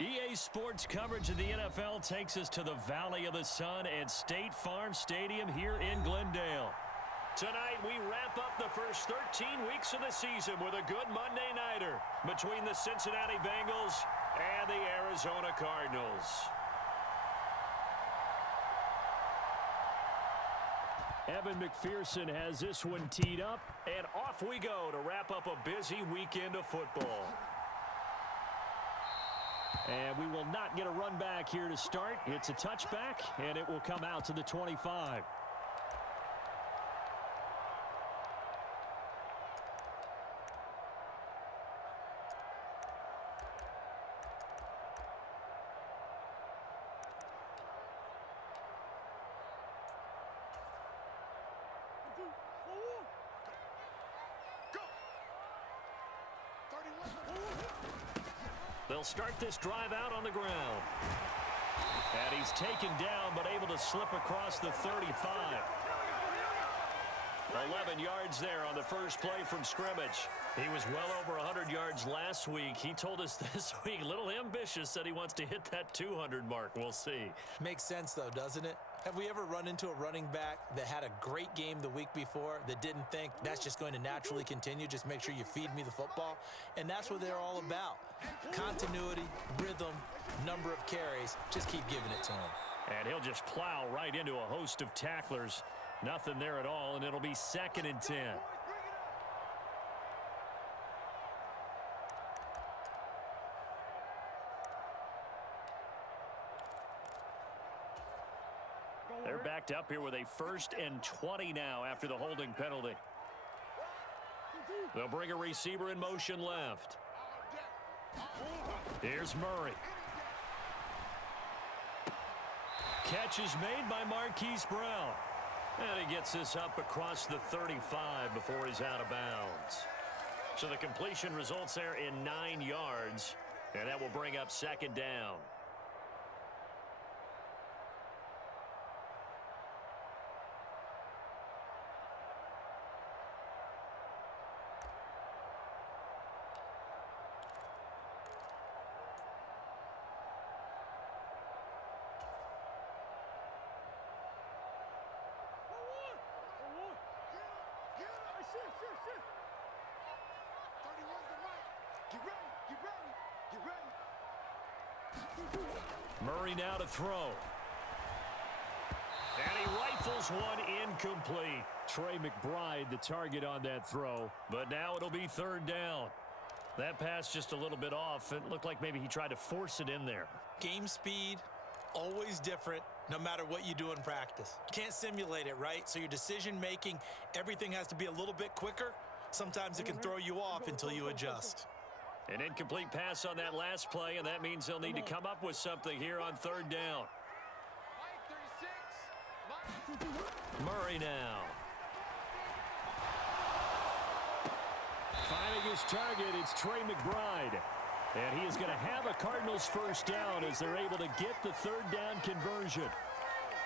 EA Sports coverage of the NFL takes us to the Valley of the Sun at State Farm Stadium here in Glendale. Tonight, we wrap up the first 13 weeks of the season with a good Monday nighter between the Cincinnati Bengals and the Arizona Cardinals. Evan McPherson has this one teed up, and off we go to wrap up a busy weekend of football. And we will not get a run back here to start. It's a touchback, and it will come out to the 25. They'll start this drive out on the ground. And he's taken down, but able to slip across the 35. 11 yards there on the first play from scrimmage. He was well over 100 yards last week. He told us this week, a little ambitious, said he wants to hit that 200 mark. We'll see. Makes sense, though, doesn't it? Have we ever run into a running back that had a great game the week before that didn't think that's just going to naturally continue? Just make sure you feed me the football. And that's what they're all about. Continuity, rhythm, number of carries. Just keep giving it to him. And he'll just plow right into a host of tacklers. Nothing there at all, and it'll be 2nd and 10. They're backed up here with a 1st and 20 now after the holding penalty. They'll bring a receiver in motion left. Here's Murray. Catch is made by Marquise Brown. And he gets this up across the 35 before he's out of bounds. So the completion results there in 9 yards. And that will bring up 2nd down. Murray now to throw. And he rifles one incomplete. Trey McBride the target on that throw, but now it'll be 3rd down. That pass just a little bit off. It looked like maybe he tried to force it in there. Game speed, always different, no matter what you do in practice. Can't simulate it, right? So your decision-making, everything has to be a little bit quicker. Sometimes it can throw you off until you adjust. An incomplete pass on that last play, and that means they'll need to come up with something here on 3rd down. Murray now. Finding his target, it's Trey McBride. And he is going to have a Cardinals 1st down as they're able to get the 3rd down conversion.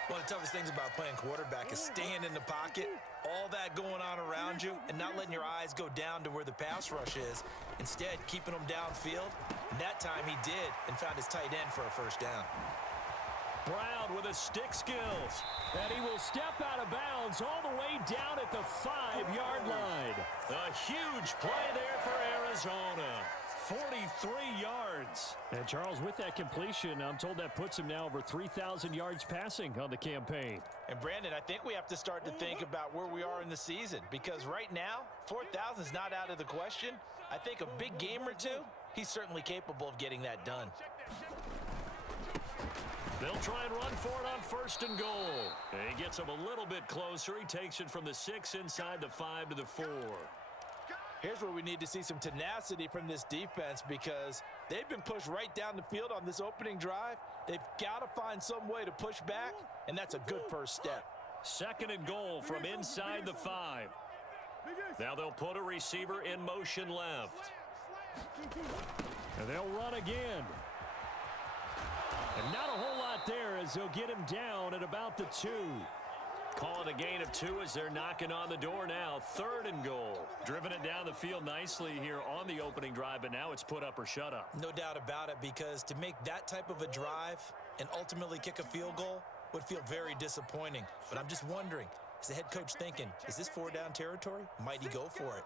One of the toughest things about playing quarterback is staying in the pocket, all that going on around you, and not letting your eyes go down to where the pass rush is. Instead, keeping them downfield. And that time he did and found his tight end for a 1st down. Brown with his stick skills. And he will step out of bounds all the way down at the 5-yard line. A huge play there for Arizona. 43 yards. And Charles, with that completion, I'm told that puts him now over 3,000 yards passing on the campaign. And Brandon, I think we have to start to think about where we are in the season, because right now, 4,000 is not out of the question. I think a big game or two, he's certainly capable of getting that done. They'll try and run for it on 1st and goal. And he gets him a little bit closer. He takes it from the 6 inside the 5 to the 4. Here's where we need to see some tenacity from this defense, because they've been pushed right down the field on this opening drive. They've got to find some way to push back, and that's a good 1st step. 2nd and goal from inside the 5. Now they'll put a receiver in motion left. And they'll run again. And not a whole lot there as they'll get him down at about the 2. Call it a gain of 2 as they're knocking on the door now. 3rd and goal. Driven it down the field nicely here on the opening drive, but now it's put up or shut up. No doubt about it, because to make that type of a drive and ultimately kick a field goal would feel very disappointing. But I'm just wondering, is the head coach thinking, is this 4-down territory? Might he go for it?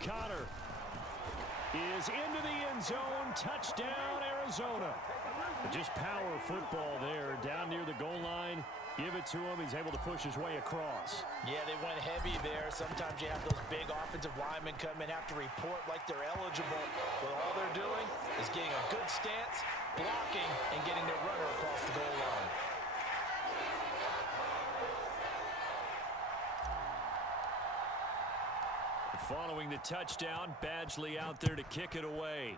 Connor is into the end zone. Touchdown, Arizona. Just power football there down near the goal line. Give it to him. He's able to push his way across. Yeah, they went heavy there. Sometimes you have those big offensive linemen come in, have to report like they're eligible. But all they're doing is getting a good stance, blocking, and getting their runner across the goal line. Following the touchdown, Badgley out there to kick it away.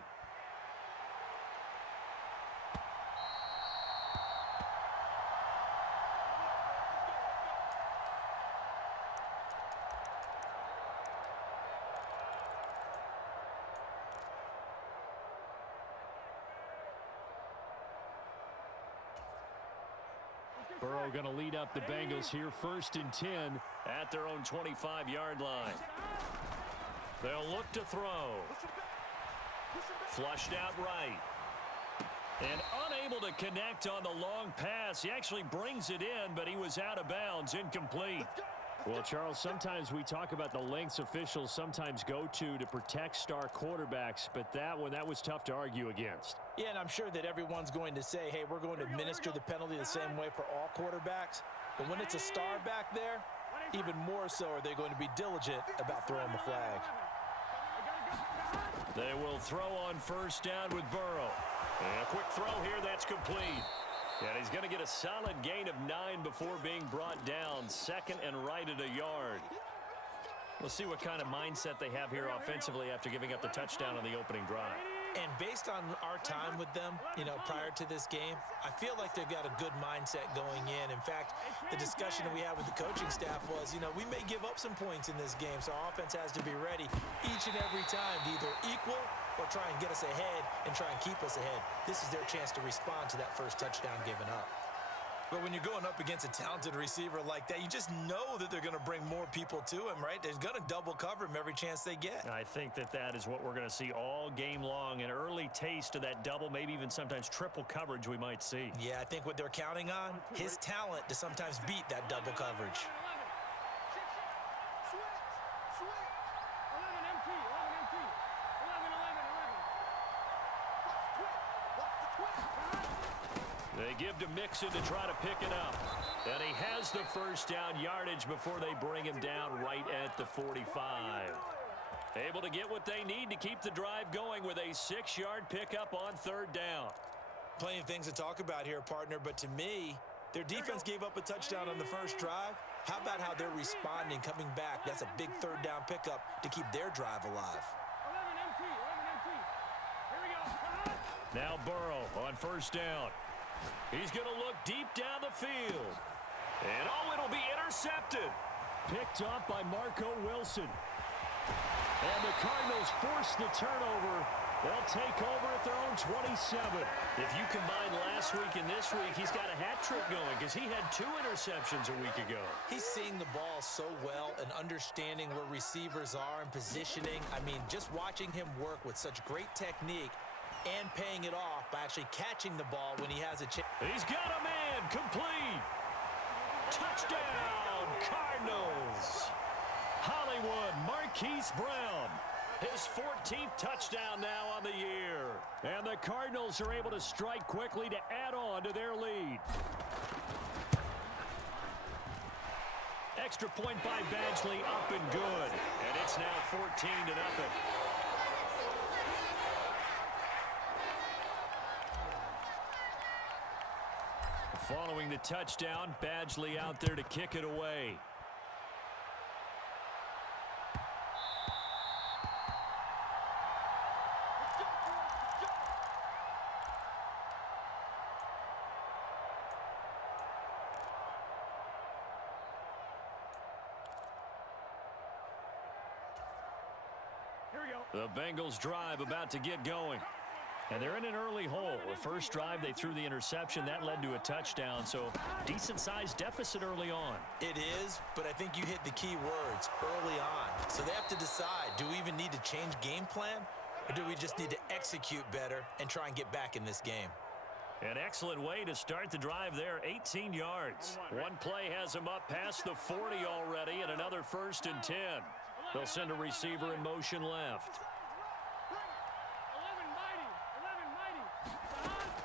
Burrow going to lead up the Bengals here, 1st and 10 at their own 25-yard line. They'll look to throw. Flushed out right. And unable to connect on the long pass. He actually brings it in, but he was out of bounds, incomplete. Well, Charles, sometimes we talk about the lengths officials sometimes go to protect star quarterbacks, but that was tough to argue against. Yeah, and I'm sure that everyone's going to say, hey, we're going to administer the penalty the same way for all quarterbacks. But when it's a star back there, even more so are they going to be diligent about throwing the flag. They will throw on 1st down with Burrow. And a quick throw here, that's complete. And he's going to get a solid gain of 9 before being brought down. 2nd and right at a yard. We'll see what kind of mindset they have here offensively after giving up the touchdown on the opening drive. And based on our time with them, prior to this game, I feel like they've got a good mindset going in. In fact, the discussion that we had with the coaching staff was, we may give up some points in this game, so our offense has to be ready each and every time to either equal or try and get us ahead and try and keep us ahead. This is their chance to respond to that first touchdown given up. But when you're going up against a talented receiver like that, you just know that they're going to bring more people to him, right? They're going to double cover him every chance they get. I think that is what we're going to see all game long. An early taste of that double, maybe even sometimes triple coverage we might see. Yeah, I think what they're counting on, his talent to sometimes beat that double coverage. They give to Mixon to try to pick it up. And he has the 1st down yardage before they bring him down right at the 45. Able to get what they need to keep the drive going with a 6-yard pickup on 3rd down. Plenty of things to talk about here, partner, but to me, their defense gave up a touchdown on the first drive. How about how they're responding, coming back? That's a big 3rd down pickup to keep their drive alive. Now Burrow on 1st down. He's going to look deep down the field. And it'll be intercepted. Picked up by Marco Wilson. And the Cardinals force the turnover. They'll take over at their own 27. If you combine last week and this week, he's got a hat trick going because he had 2 interceptions a week ago. He's seeing the ball so well and understanding where receivers are and positioning. I mean, just watching him work with such great technique and paying it off by actually catching the ball when he has a chance. He's got a man, complete. Touchdown, Cardinals. Hollywood Marquise Brown. His 14th touchdown now on the year. And the Cardinals are able to strike quickly to add on to their lead. Extra point by Badgley, up and good. And it's now 14-0. Following the touchdown, Badgley out there to kick it away. The Bengals drive about to get going. And they're in an early hole. The first drive, they threw the interception. That led to a touchdown, so decent-sized deficit early on. It is, but I think you hit the key words, early on. So they have to decide, do we even need to change game plan, or do we just need to execute better and try and get back in this game? An excellent way to start the drive there, 18 yards. One play has them up past the 40 already, and another 1st and 10. They'll send a receiver in motion left.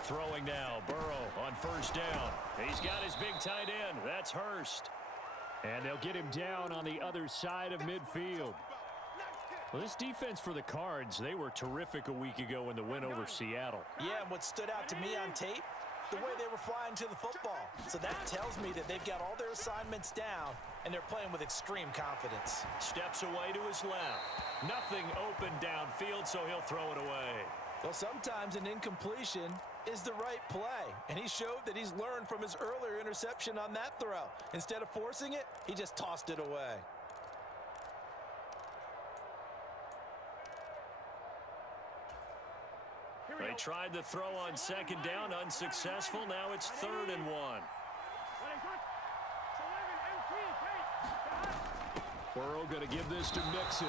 Throwing now, Burrow on 1st down. He's got his big tight end. That's Hurst. And they'll get him down on the other side of midfield. Well, this defense for the Cards, they were terrific a week ago in the win over Seattle. Yeah, and what stood out to me on tape, the way they were flying to the football. So that tells me that they've got all their assignments down, and they're playing with extreme confidence. Steps away to his left. Nothing open downfield, so he'll throw it away. Well, sometimes an incompletion is the right play, and he showed that he's learned from his earlier interception on that throw. Instead of forcing it, he just tossed it away. They tried the throw on 2nd down, unsuccessful. Now it's 3rd and 1. Burrow going to give this to Mixon.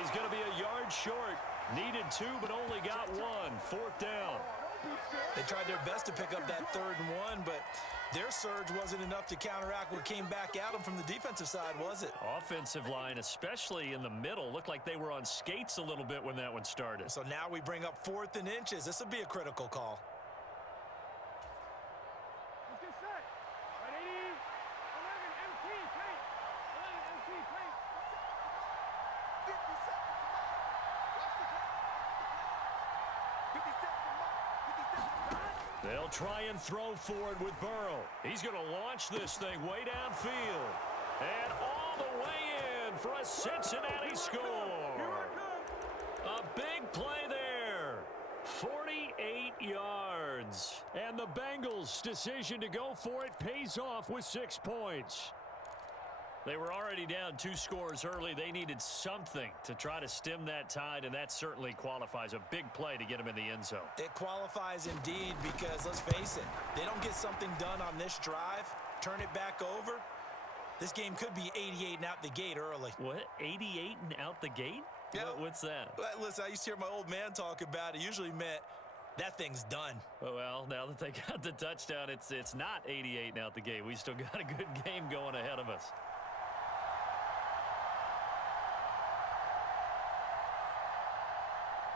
He's going to be a yard short. Needed 2, but only got 1. 4th down. They tried their best to pick up that 3rd and 1, but their surge wasn't enough to counteract what came back at them from the defensive side, was it? Offensive line, especially in the middle, looked like they were on skates a little bit when that one started. So now we bring up 4th and inches. This would be a critical call. They'll try and throw forward with Burrow. He's going to launch this thing way downfield. And all the way in for a Cincinnati score. A big play there. 48 yards. And the Bengals' decision to go for it pays off with 6 points. They were already down 2 scores early. They needed something to try to stem that tide, and that certainly qualifies. A big play to get them in the end zone. It qualifies indeed because, let's face it, they don't get something done on this drive, turn it back over, this game could be 88 and out the gate early. What? 88 and out the gate? Yeah. What's that? Listen, I used to hear my old man talk about it. Usually meant that thing's done. Well, now that they got the touchdown, it's not 88 and out the gate. We still got a good game going ahead of us.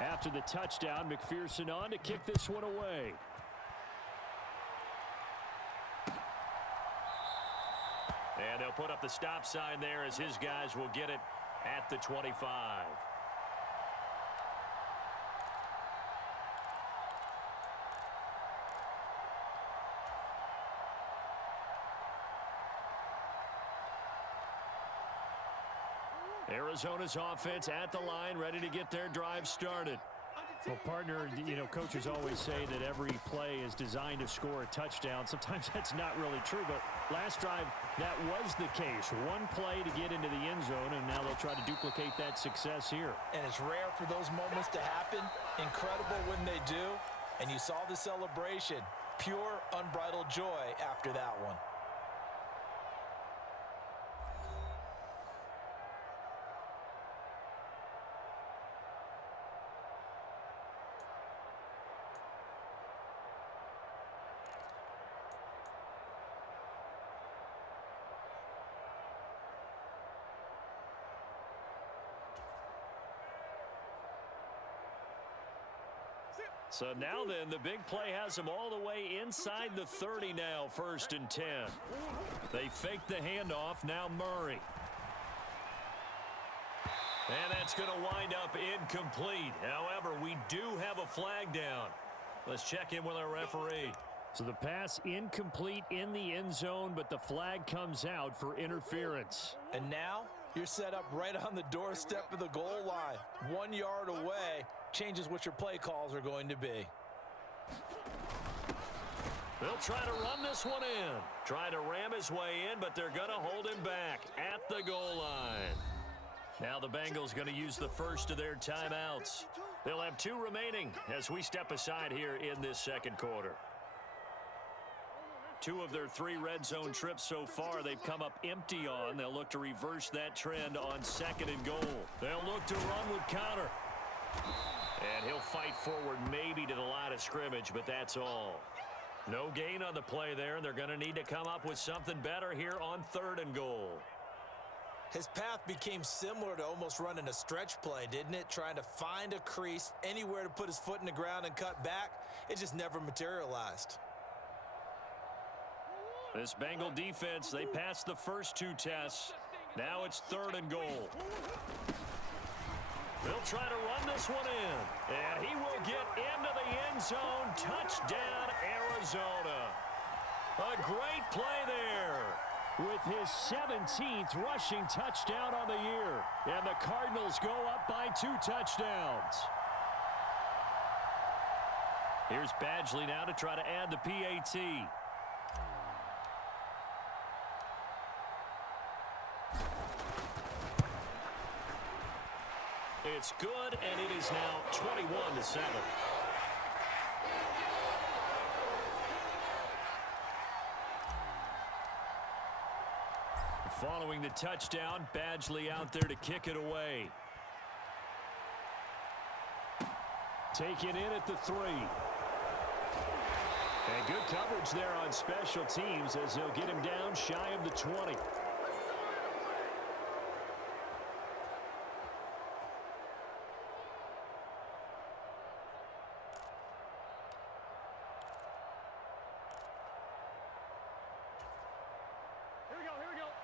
After the touchdown, McPherson on to kick this one away. And they'll put up the stop sign there as his guys will get it at the 25. Arizona's offense at the line, ready to get their drive started. Well, partner, coaches always say that every play is designed to score a touchdown. Sometimes that's not really true, but last drive, that was the case. One play to get into the end zone, and now they'll try to duplicate that success here. And it's rare for those moments to happen. Incredible when they do. And you saw the celebration. Pure, unbridled joy after that one. So now then, the big play has them all the way inside the 30 now, 1st and 10. They fake the handoff, now Murray. And that's going to wind up incomplete. However, we do have a flag down. Let's check in with our referee. So the pass incomplete in the end zone, but the flag comes out for interference. And now you're set up right on the doorstep of the goal line. 1 yard away changes what your play calls are going to be. They'll try to run this one in. Try to ram his way in, but they're going to hold him back at the goal line. Now the Bengals going to use the first of their timeouts. They'll have 2 remaining as we step aside here in this second quarter. 2 of their 3 red zone trips so far they've come up empty on. They'll look to reverse that trend on 2nd and goal. They'll look to run with Connor. And he'll fight forward maybe to the line of scrimmage, but that's all. No gain on the play there, and they're going to need to come up with something better here on 3rd and goal. His path became similar to almost running a stretch play, didn't it? Trying to find a crease, anywhere to put his foot in the ground and cut back. It just never materialized. This Bengal defense, they passed the first 2 tests. Now it's 3rd and goal. They'll try to run this one in. And he will get into the end zone. Touchdown, Arizona. A great play there. With his 17th rushing touchdown on the year. And the Cardinals go up by 2 touchdowns. Here's Badgley now to try to add the PAT. It's good, and it is now 21-7. Following the touchdown, Badgley out there to kick it away. Taken in at the 3. And good coverage there on special teams as they'll get him down shy of the 20.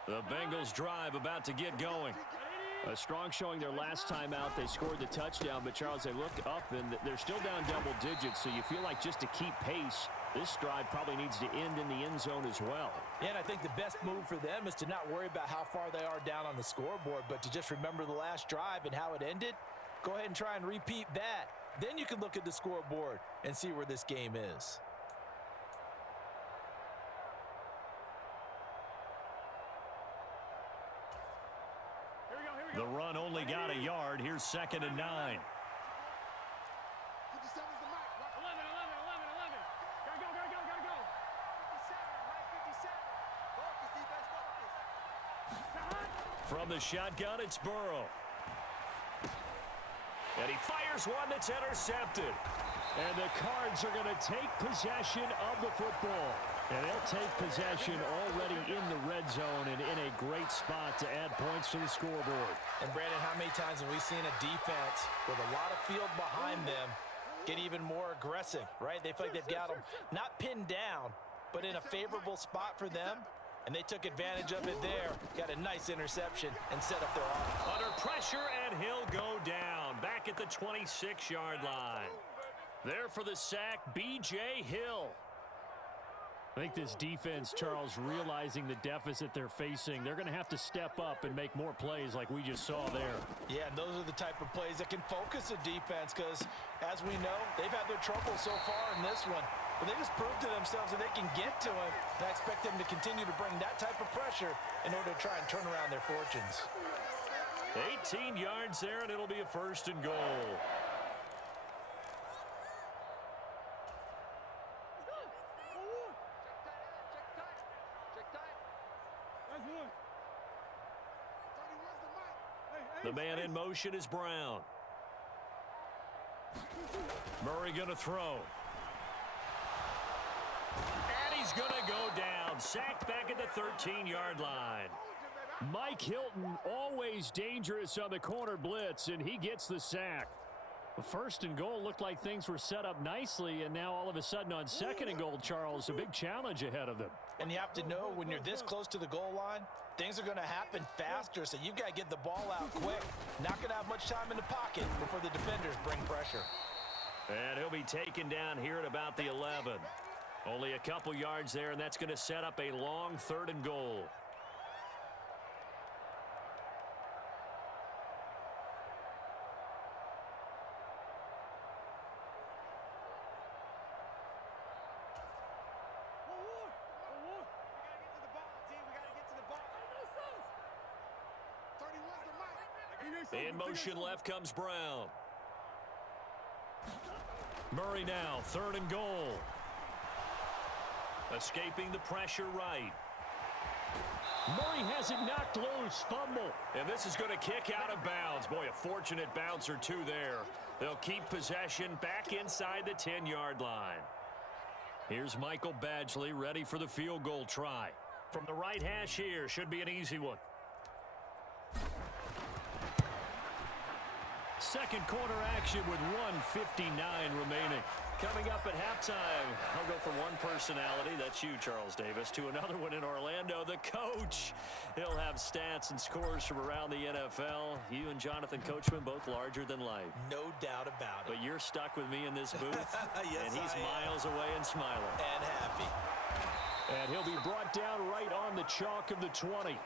The Bengals drive about to get going. A strong showing their last time out. They scored the touchdown, but Charles, they look up and they're still down double digits, so you feel like just to keep pace, this drive probably needs to end in the end zone as well. Yeah, and I think the best move for them is to not worry about how far they are down on the scoreboard, but to just remember the last drive and how it ended. Go ahead and try and repeat that. Then you can look at the scoreboard and see where this game is. The run only got a yard. Here's 2nd and 9. 57's the mark. 11. Gotta go. 57. From the shotgun, it's Burrow. And he fires one that's intercepted. And the Cards are going to take possession of the football. And they'll take possession already in the red zone and in a great spot to add points to the scoreboard. And Brandon, how many times have we seen a defense with a lot of field behind them get even more aggressive, right? They feel like they've got them not pinned down, but in a favorable spot for them. And they took advantage of it there. Got a nice interception and set up their arm. Under pressure, and he'll go down. Back at the 26-yard line. There for the sack, B.J. Hill. I think this defense, Charles, realizing the deficit they're facing, they're going to have to step up and make more plays like we just saw there. Yeah, and those are the type of plays that can focus a defense because, as we know, they've had their trouble so far in this one. But they just proved to themselves that they can get to him. And I expect them to continue to bring that type of pressure in order to try and turn around their fortunes. 18 yards there, and it'll be a 1st and goal. The man in motion is Brown. Murray going to throw. And he's going to go down. Sacked back at the 13-yard line. Mike Hilton, always dangerous on the corner blitz, and he gets the sack. The 1st and goal looked like things were set up nicely, and now all of a sudden on 2nd and goal, Charles, a big challenge ahead of them. And you have to know when you're this close to the goal line, things are going to happen faster, so you've got to get the ball out quick. Not going to have much time in the pocket before the defenders bring pressure. And he'll be taken down here at about the 11. Only a couple yards there, and that's going to set up a long 3rd and goal. In motion left comes Brown. Murray now, 3rd and goal. Escaping the pressure right. Murray has it knocked loose. Fumble. And this is going to kick out of bounds. Boy, a fortunate bounce or two there. They'll keep possession back inside the 10-yard line. Here's Michael Badgley ready for the field goal try. From the right hash here, should be an easy one. Second quarter action with 1:59 remaining. Coming up at halftime, I'll go from one personality, that's you, Charles Davis, to another one in Orlando, the coach. He'll have stats and scores from around the NFL. You and Jonathan Coachman both larger than life. No doubt about it. But you're stuck with me in this booth, yes, and he's miles away and smiling. And happy. And he'll be brought down right on the chalk of the 20.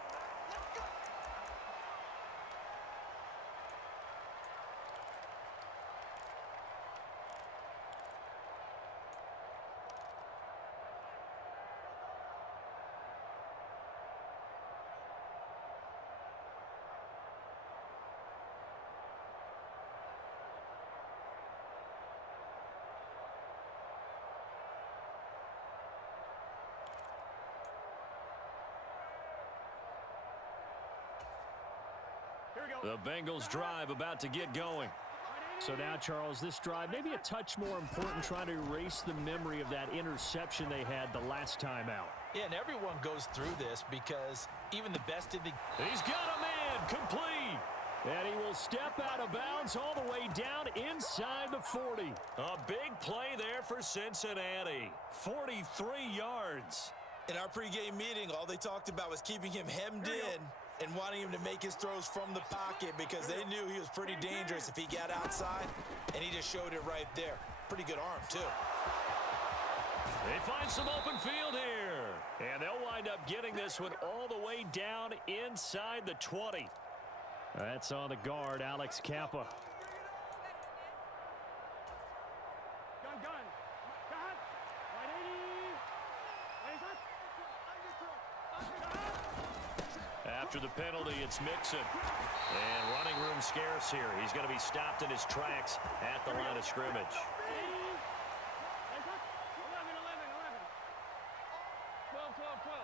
The Bengals drive about to get going. So now, Charles, this drive maybe a touch more important, trying to erase the memory of that interception they had the last time out. Yeah, and everyone goes through this because even the best in the... He's got a man complete. And he will step out of bounds all the way down inside the 40. A big play there for Cincinnati. 43 yards. In our pregame meeting, all they talked about was keeping him hemmed in and wanting him to make his throws from the pocket because they knew he was pretty dangerous if he got outside, and he just showed it right there. Pretty good arm, too. They find some open field here, and they'll wind up getting this one all the way down inside the 20. That's on the guard, Alex Kappa. After the penalty, it's Mixon. And running room scarce here. He's going to be stopped in his tracks at the line of scrimmage. 11, 11, 12, 12, 12.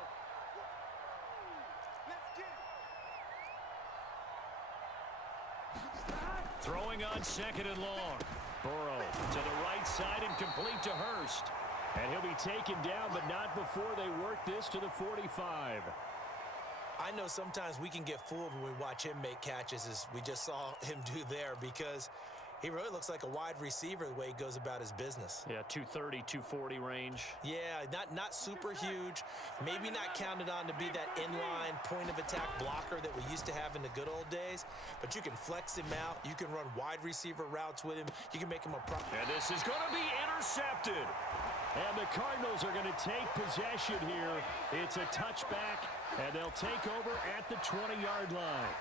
Throwing on 2nd and long. Burrow to the right side and complete to Hurst. And he'll be taken down, but not before they work this to the 45. I know sometimes we can get fooled when we watch him make catches, as we just saw him do there, because he really looks like a wide receiver the way he goes about his business. Yeah, 230, 240 range. Yeah, not super huge. Maybe not counted on to be that inline point-of-attack blocker that we used to have in the good old days, but you can flex him out. You can run wide receiver routes with him. You can make him a pro. And this is going to be intercepted. And the Cardinals are going to take possession here. It's a touchback, and they'll take over at the 20-yard line.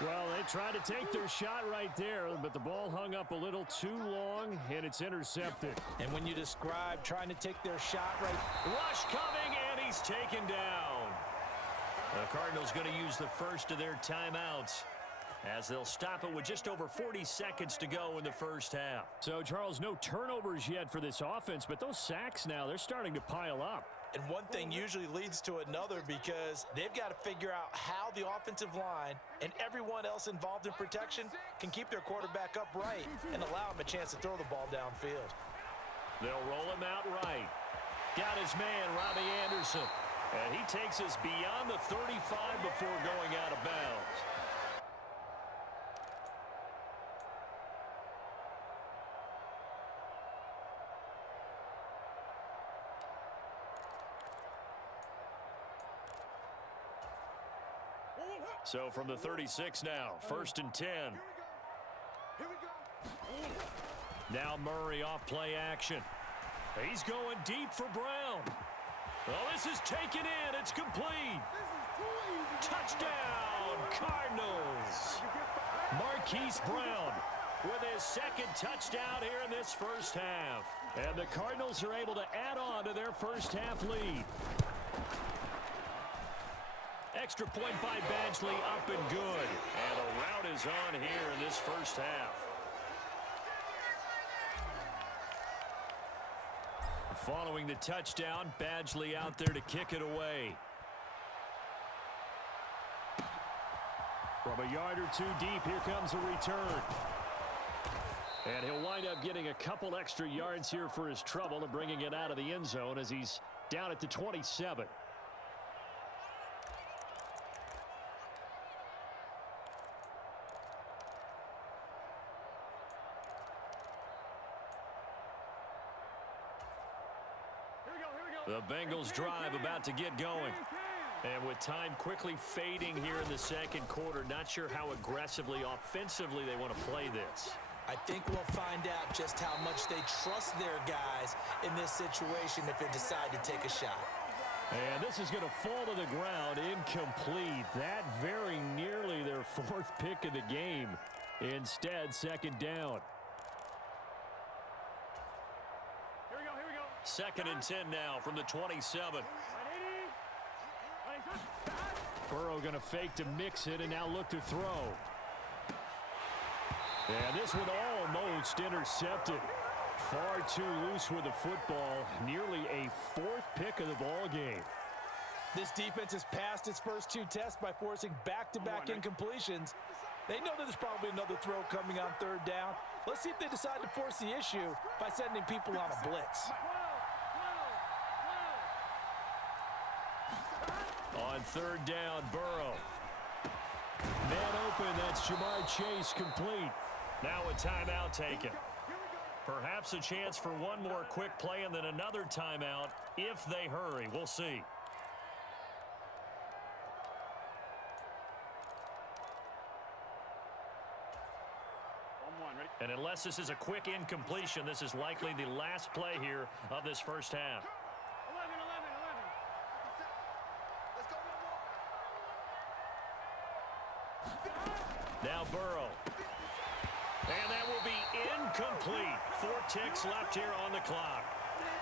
Well, they tried to take their shot right there, but the ball hung up a little too long, and it's intercepted. And when you describe trying to take their shot right... Rush coming, and he's taken down. The Cardinals going to use the first of their timeouts, as they'll stop it with just over 40 seconds to go in the first half. So, Charles, no turnovers yet for this offense, but those sacks now, they're starting to pile up. And one thing usually leads to another, because they've got to figure out how the offensive line and everyone else involved in protection can keep their quarterback upright and allow him a chance to throw the ball downfield. They'll roll him out right. Got his man, Robbie Anderson. And he takes us beyond the 35 before going out of bounds. So from the 36 now, 1st and 10. Here we go. Now Murray off play action. He's going deep for Brown. Well, this is taken in. It's complete. Touchdown, Cardinals. Marquise Brown with his 2nd touchdown here in this first half. And the Cardinals are able to add on to their first half lead. Extra point by Badgley, up and good. And the route is on here in this first half. Following the touchdown, Badgley out there to kick it away. From a yard or two deep, here comes a return. And he'll wind up getting a couple extra yards here for his trouble and bringing it out of the end zone as he's down at the 27. The Bengals drive about to get going. And with time quickly fading here in the second quarter, not sure how aggressively, offensively they want to play this. I think we'll find out just how much they trust their guys in this situation if they decide to take a shot. And this is going to fall to the ground, incomplete. That very nearly their fourth pick of the game. Instead, second down. Second and 10 now from the 27. Burrow going to fake to mix it and now look to throw. And this one almost intercepted. Far too loose with the football. Nearly a fourth pick of the ball game. This defense has passed its first two tests by forcing back-to-back incompletions. They know that there's probably another throw coming on third down. Let's see if they decide to force the issue by sending people on a blitz. On third down, Burrow. Man open, that's Jamar Chase complete. Now a timeout taken. Perhaps a chance for one more quick play and then another timeout if they hurry. We'll see. And unless this is a quick incompletion, this is likely the last play here of this first half. Now Burrow. And that will be incomplete. 4 ticks left here on the clock.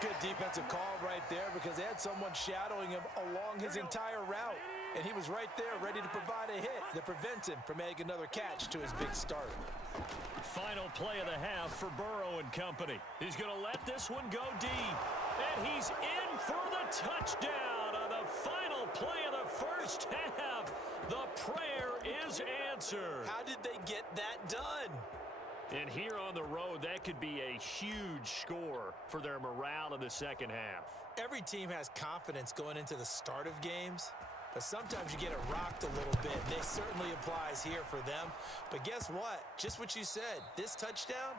Good defensive call right there because they had someone shadowing him along his entire route. And he was right there ready to provide a hit that prevents him from making another catch to his big start. Final play of the half for Burrow and company. He's going to let this one go deep. And he's in for the touchdown on the final play of the first half. The prayer is answered. How did they get that done? And here on the road, that could be a huge score for their morale in the second half. Every team has confidence going into the start of games, but sometimes you get it rocked a little bit. This certainly applies here for them. But guess what? Just what you said, this touchdown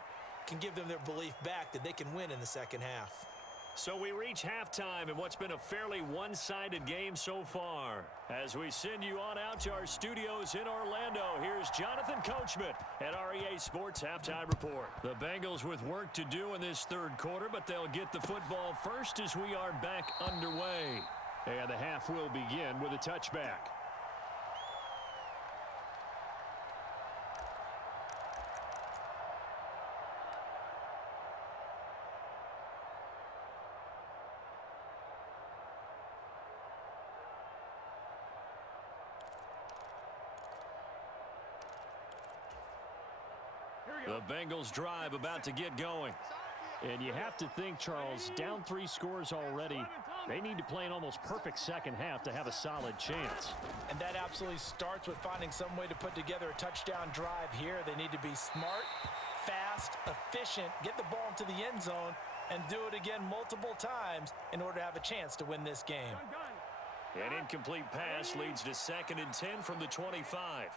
can give them their belief back that they can win in the second half. So we reach halftime in what's been a fairly one-sided game so far. As we send you on out to our studios in Orlando, here's Jonathan Coachman at REA Sports Halftime Report. The Bengals with work to do in this third quarter, but they'll get the football first as we are back underway. And the half will begin with a touchback. The Bengals drive about to get going. And you have to think, Charles, down 3 scores already. They need to play an almost perfect second half to have a solid chance. And that absolutely starts with finding some way to put together a touchdown drive here. They need to be smart, fast, efficient, get the ball into the end zone, and do it again multiple times in order to have a chance to win this game. An incomplete pass leads to 2nd and 10 from the 25.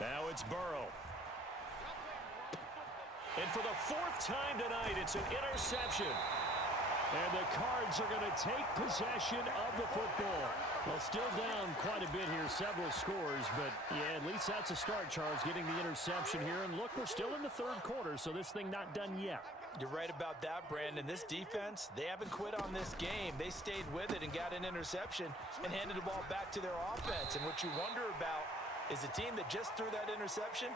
Now it's Burrow. And for the 4th time tonight, it's an interception. And the Cards are going to take possession of the football. Well, still down quite a bit here, several scores. But, yeah, at least that's a start, Charles, getting the interception here. And look, we're still in the third quarter, so this thing not done yet. You're right about that, Brandon. This defense, they haven't quit on this game. They stayed with it and got an interception and handed the ball back to their offense. And what you wonder about is the team that just threw that interception,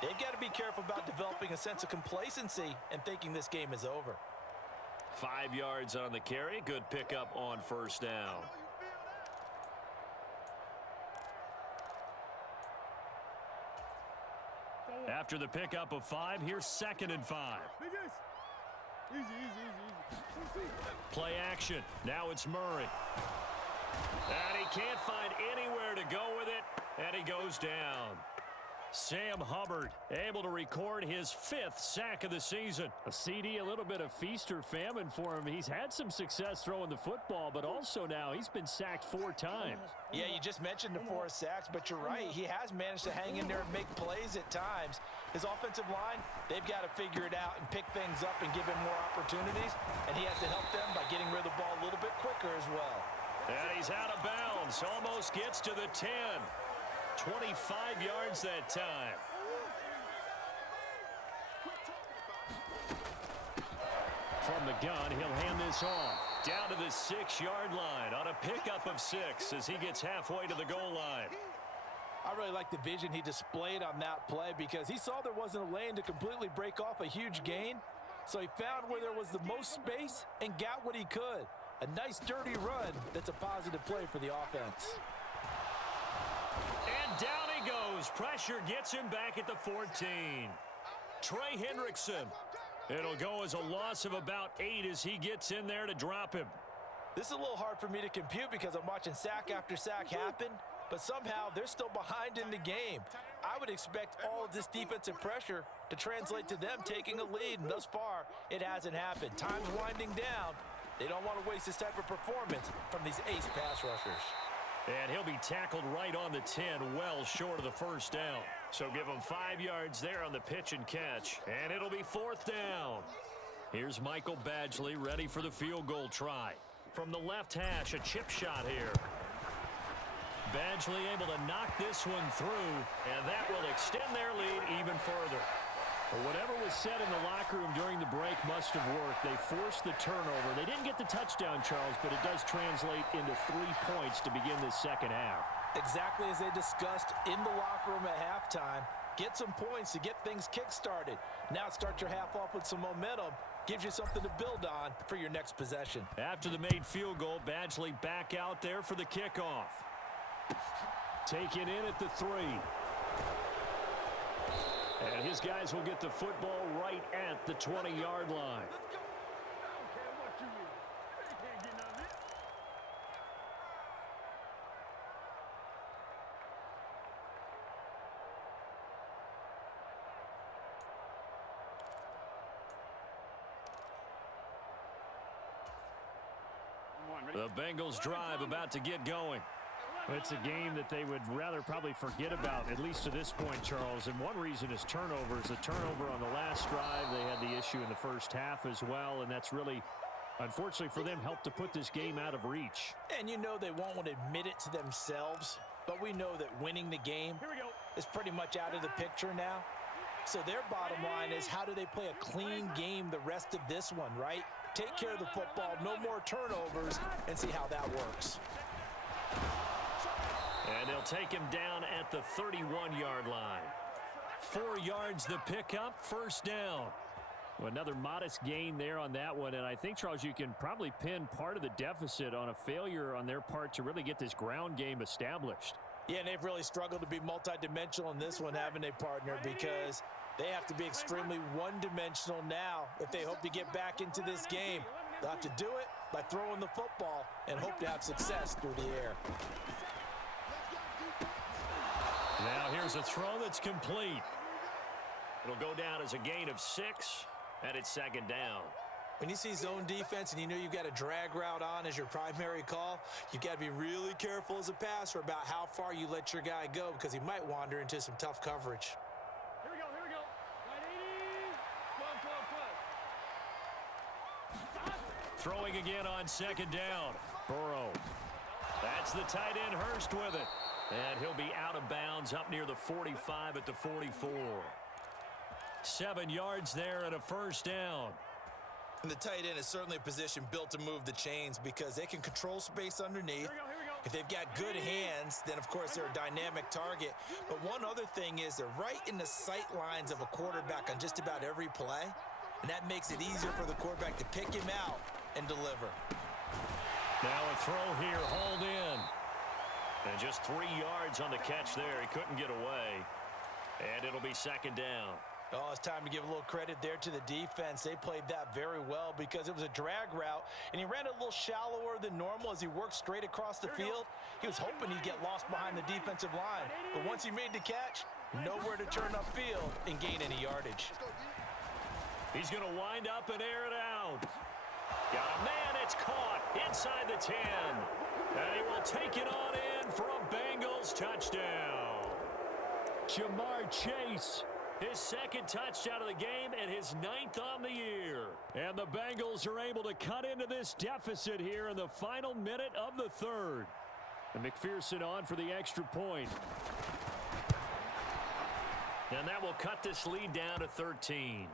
they've got to be careful about developing a sense of complacency and thinking this game is over. 5 yards on the carry. Good pickup on first down. After the pickup of 5, here's 2nd and 5. Easy, easy. Play action. Now it's Murray. And he can't find anywhere to go with it, and he goes down. Sam Hubbard able to record his 5th sack of the season. A CD, a little bit of feast or famine for him. He's had some success throwing the football, but also now he's been sacked 4 times. Yeah, you just mentioned the 4 sacks, but you're right. He has managed to hang in there and make plays at times. His offensive line, they've got to figure it out and pick things up and give him more opportunities, and he has to help them by getting rid of the ball a little bit quicker as well. And he's out of bounds. Almost gets to the 10. 25 yards that time. From the gun, he'll hand this off. Down to the 6-yard line on a pickup of 6 as he gets halfway to the goal line. I really like the vision he displayed on that play because he saw there wasn't a lane to completely break off a huge gain. So he found where there was the most space and got what he could. A nice dirty run that's a positive play for the offense. And down he goes. Pressure gets him back at the 14. Trey Hendrickson. It'll go as a loss of about 8 as he gets in there to drop him. This is a little hard for me to compute because I'm watching sack after sack happen, but somehow they're still behind in the game. I would expect all of this defensive pressure to translate to them taking a lead, and thus far, it hasn't happened. Time's winding down. They don't want to waste this type of performance from these ace pass rushers. And he'll be tackled right on the 10, well short of the first down. So give him 5 yards there on the pitch and catch, and it'll be 4th down. Here's Michael Badgley ready for the field goal try. From the left hash, a chip shot here. Badgley able to knock this one through, and that will extend their lead even further. Well, whatever was said in the locker room during the break must have worked. They forced the turnover. They didn't get the touchdown, Charles, but it does translate into 3 points to begin this second half. Exactly as they discussed in the locker room at halftime. Get some points to get things kick-started. Now start your half off with some momentum. Gives you something to build on for your next possession. After the made field goal, Badgley back out there for the kickoff. Taken in at the 3. And his guys will get the football right at the 20-yard line. The Bengals drive about to get going. It's a game that they would rather probably forget about, at least to this point, Charles. And one reason is turnovers. A turnover on the last drive. They had the issue in the first half as well, and that's really, unfortunately for them, helped to put this game out of reach. And you know they won't want to admit it to themselves, but we know that winning the game is pretty much out of the picture now. So their bottom line is, how do they play a clean game the rest of this one, right? Take care of the football, no more turnovers, and see how that works. And they'll take him down at the 31-yard line. 4 yards the pickup, first down. Well, another modest gain there on that one, and I think, Charles, you can probably pin part of the deficit on a failure on their part to really get this ground game established. Yeah, and they've really struggled to be multidimensional in this one, haven't they, partner? Because they have to be extremely one-dimensional now if they hope to get back into this game. They'll have to do it by throwing the football and hope to have success through the air. Now here's a throw that's complete. It'll go down as a gain of 6, and it's 2nd down. When you see zone defense and you know you've got a drag route on as your primary call, you've got to be really careful as a passer about how far you let your guy go because he might wander into some tough coverage. Here we go. 980. 12. Throwing again on 2nd down. Burrow. That's the tight end Hurst with it. And he'll be out of bounds up near the 45 at the 44. 7 yards there and a first down. And the tight end is certainly a position built to move the chains because they can control space underneath. Here we go. If they've got good hands, then of course they're a dynamic target. But one other thing is they're right in the sight lines of a quarterback on just about every play. And that makes it easier for the quarterback to pick him out and deliver. Now a throw here, hauled in. And just 3 yards on the catch there. He couldn't get away. And it'll be second down. Oh, it's time to give a little credit there to the defense. They played that very well because it was a drag route, and he ran it a little shallower than normal as he worked straight across the field. He was hoping he'd get lost behind the defensive line, but once he made the catch, nowhere to turn upfield and gain any yardage. He's going to wind up and air it out. Got a man, it's caught inside the 10. And he will take it on in for a Bengals touchdown. Jamar Chase, his second touchdown of the game and his 9th on the year. And the Bengals are able to cut into this deficit here in the final minute of the third. And McPherson on for the extra point. And that will cut this lead down to 13.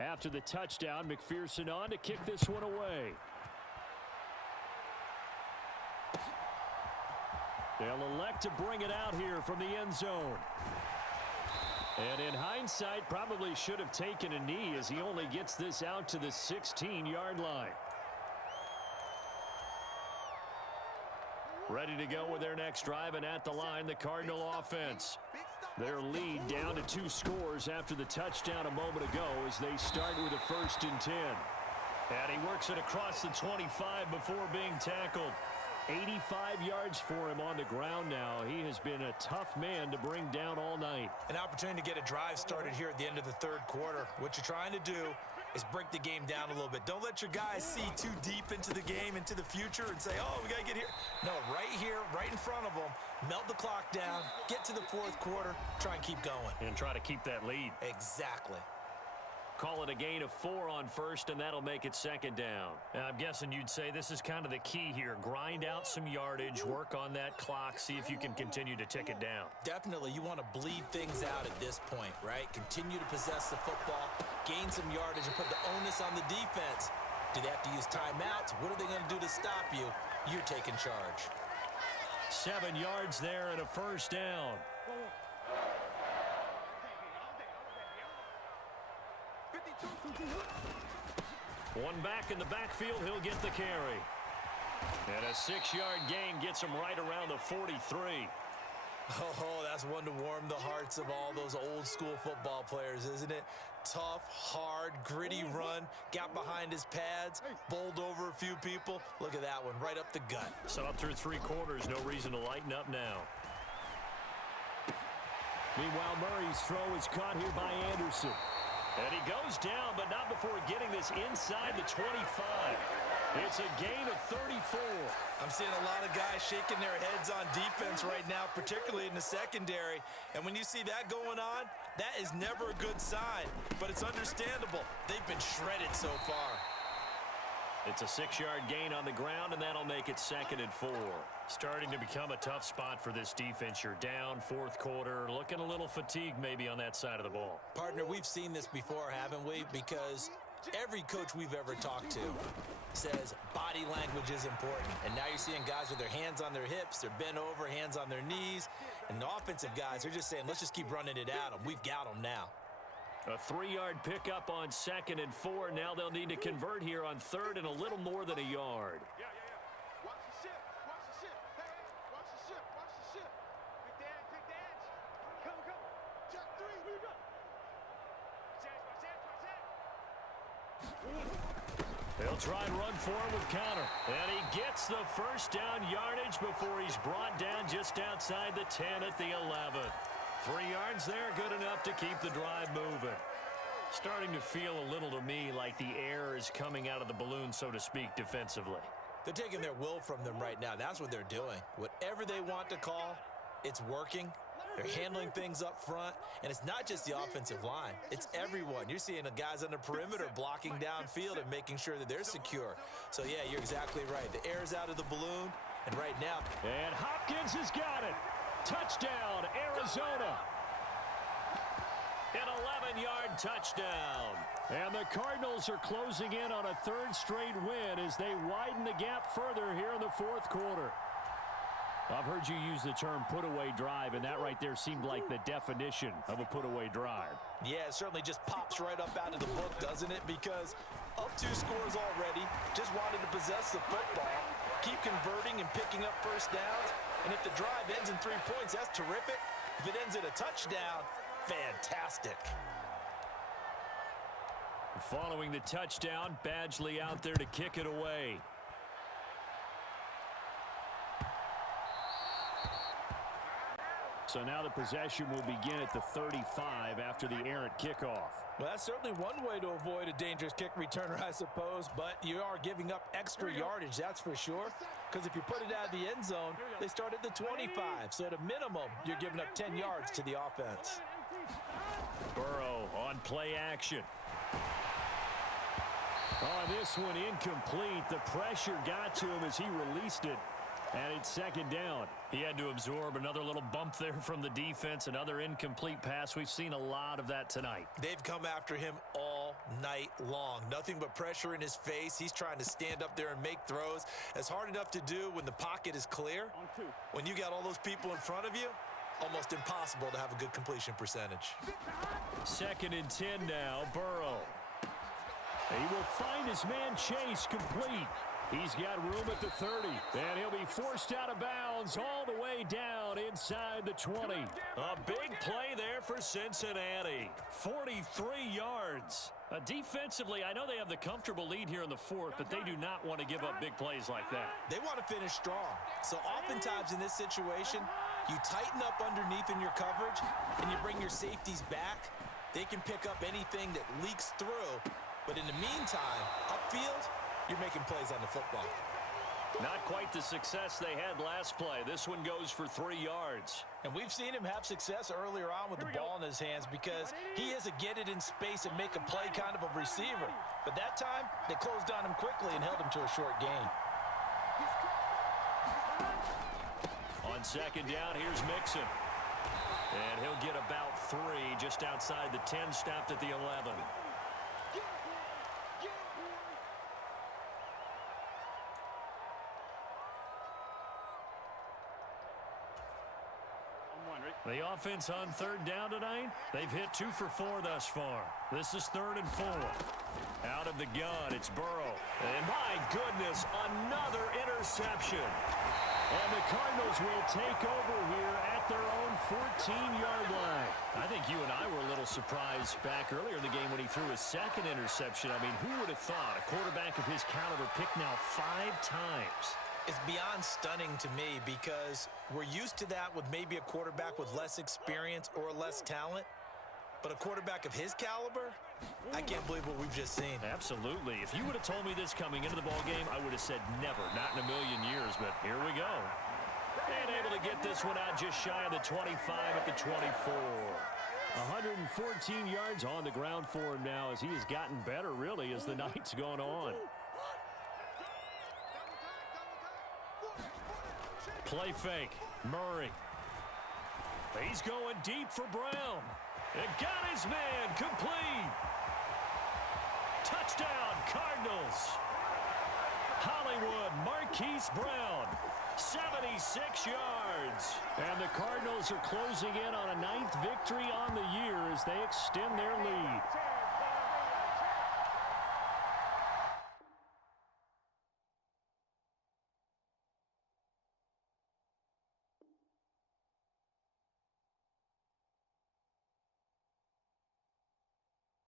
After the touchdown, McPherson on to kick this one away. They'll elect to bring it out here from the end zone. And in hindsight, probably should have taken a knee as he only gets this out to the 16-yard line. Ready to go with their next drive, and at the line, the Cardinal offense. Their lead down to 2 scores after the touchdown a moment ago as they start with a 1st and 10. And he works it across the 25 before being tackled. 85 yards for him on the ground now. He has been a tough man to bring down all night. An opportunity to get a drive started here at the end of the third quarter. What you're trying to do is break the game down a little bit. Don't let your guys see too deep into the game, into the future, and say, oh, we got to get here. No, right here, right in front of them, melt the clock down, get to the fourth quarter, try and keep going. And try to keep that lead. Exactly. Call it a gain of 4 on first, and that'll make it second down. I'm guessing you'd say this is kind of the key here. Grind out some yardage, work on that clock, see if you can continue to tick it down. Definitely, you want to bleed things out at this point, right? Continue to possess the football, gain some yardage, and put the onus on the defense. Do they have to use timeouts? What are they going to do to stop you? You're taking charge. 7 yards there and a first down. One back in the backfield, he'll get the carry. And a 6-yard gain gets him right around the 43. Oh, that's one to warm the hearts of all those old school football players, isn't it? Tough, hard, gritty run, got behind his pads, bowled over a few people. Look at that one, right up the gut. So up through 3 quarters, no reason to lighten up now. Meanwhile, Murray's throw is caught here by Anderson. And he goes down, but not before getting this inside the 25. It's a gain of 34. I'm seeing a lot of guys shaking their heads on defense right now, particularly in the secondary. And when you see that going on, that is never a good sign. But it's understandable. They've been shredded so far. It's a 6-yard gain on the ground, and that'll make it 2nd and 4. Starting to become a tough spot for this defense. You're down, fourth quarter, looking a little fatigued maybe on that side of the ball. Partner, we've seen this before, haven't we? Because every coach we've ever talked to says body language is important. And now you're seeing guys with their hands on their hips, they're bent over, hands on their knees. And the offensive guys are just saying, let's just keep running it at them. We've got them now. A 3-yard pickup on 2nd and 4. Now they'll need to convert here on 3rd and a little more than a yard. Watch the ship. Watch the ship. Hey, watch the ship. Watch the ship. Big dance. Big dance. Come. Check 3. Where you go? They'll try and run for him with counter. And he gets the first down yardage before he's brought down just outside the 10 at the 11. 3 yards there, good enough to keep the drive moving. Starting to feel a little to me like the air is coming out of the balloon, so to speak, defensively. They're taking their will from them right now. That's what they're doing. Whatever they want to call, it's working. They're handling things up front, and it's not just the offensive line. It's everyone. You're seeing the guys on the perimeter blocking downfield and making sure that they're secure. So, yeah, you're exactly right. The air's out of the balloon, and right now. And Hopkins has got it. Touchdown, Arizona. An 11-yard touchdown. And the Cardinals are closing in on a 3rd straight win as they widen the gap further here in the fourth quarter. I've heard you use the term put-away drive, and that right there seemed like the definition of a put-away drive. Yeah, it certainly just pops right up out of the book, doesn't it? Because up 2 scores already, just wanted to possess the football, keep converting and picking up first downs, and if the drive ends in 3 points, that's terrific. If it ends in a touchdown, fantastic. Following the touchdown, Badgley out there to kick it away. So now the possession will begin at the 35 after the errant kickoff. Well, that's certainly one way to avoid a dangerous kick returner, I suppose, but you are giving up extra yardage, that's for sure, because if you put it out of the end zone, they start at the 25, so at a minimum, you're giving up 10 yards to the offense. Burrow on play action. Oh, this one incomplete. The pressure got to him as he released it. And it's second down. He had to absorb another little bump there from the defense, another incomplete pass. We've seen a lot of that tonight. They've come after him all night long. Nothing but pressure in his face. He's trying to stand up there and make throws. It's hard enough to do when the pocket is clear. When you got all those people in front of you, almost impossible to have a good completion percentage. 2nd and 10 now, Burrow. He will find his man Chase complete. He's got room at the 30, and he'll be forced out of bounds all the way down inside the 20. A big play there for Cincinnati. 43 yards. Defensively, I know they have the comfortable lead here in the 4th, but they do not want to give up big plays like that. They want to finish strong. So oftentimes in this situation, you tighten up underneath in your coverage, and you bring your safeties back. They can pick up anything that leaks through, but in the meantime, upfield, you're making plays on the football. Not quite the success they had last play. This one goes for 3 yards. And we've seen him have success earlier on with the ball in his hands because he is a get it in space and make a play kind of a receiver. But that time, they closed on him quickly and held him to a short gain. On 2nd down, here's Mixon. And he'll get about 3 just outside the 10, stopped at the 11. The offense on 3rd down tonight, they've hit 2 for 4 thus far. This is 3rd and 4. Out of the gun, it's Burrow. And my goodness, another interception. And the Cardinals will take over here at their own 14-yard line. I think you and I were a little surprised back earlier in the game when he threw his 2nd interception. I mean, who would have thought a quarterback of his caliber picked now 5 times? It's beyond stunning to me because we're used to that with maybe a quarterback with less experience or less talent. But a quarterback of his caliber, I can't believe what we've just seen. Absolutely. If you would have told me this coming into the ballgame, I would have said never, not in a million years. But here we go. And able to get this one out just shy of the 25 at the 24. 114 yards on the ground for him now as he has gotten better, really, as the night's gone on. Play fake. Murray. He's going deep for Brown. It got his man complete. Touchdown, Cardinals. Hollywood Marquise Brown, 76 yards. And the Cardinals are closing in on a 9th victory on the year as they extend their lead.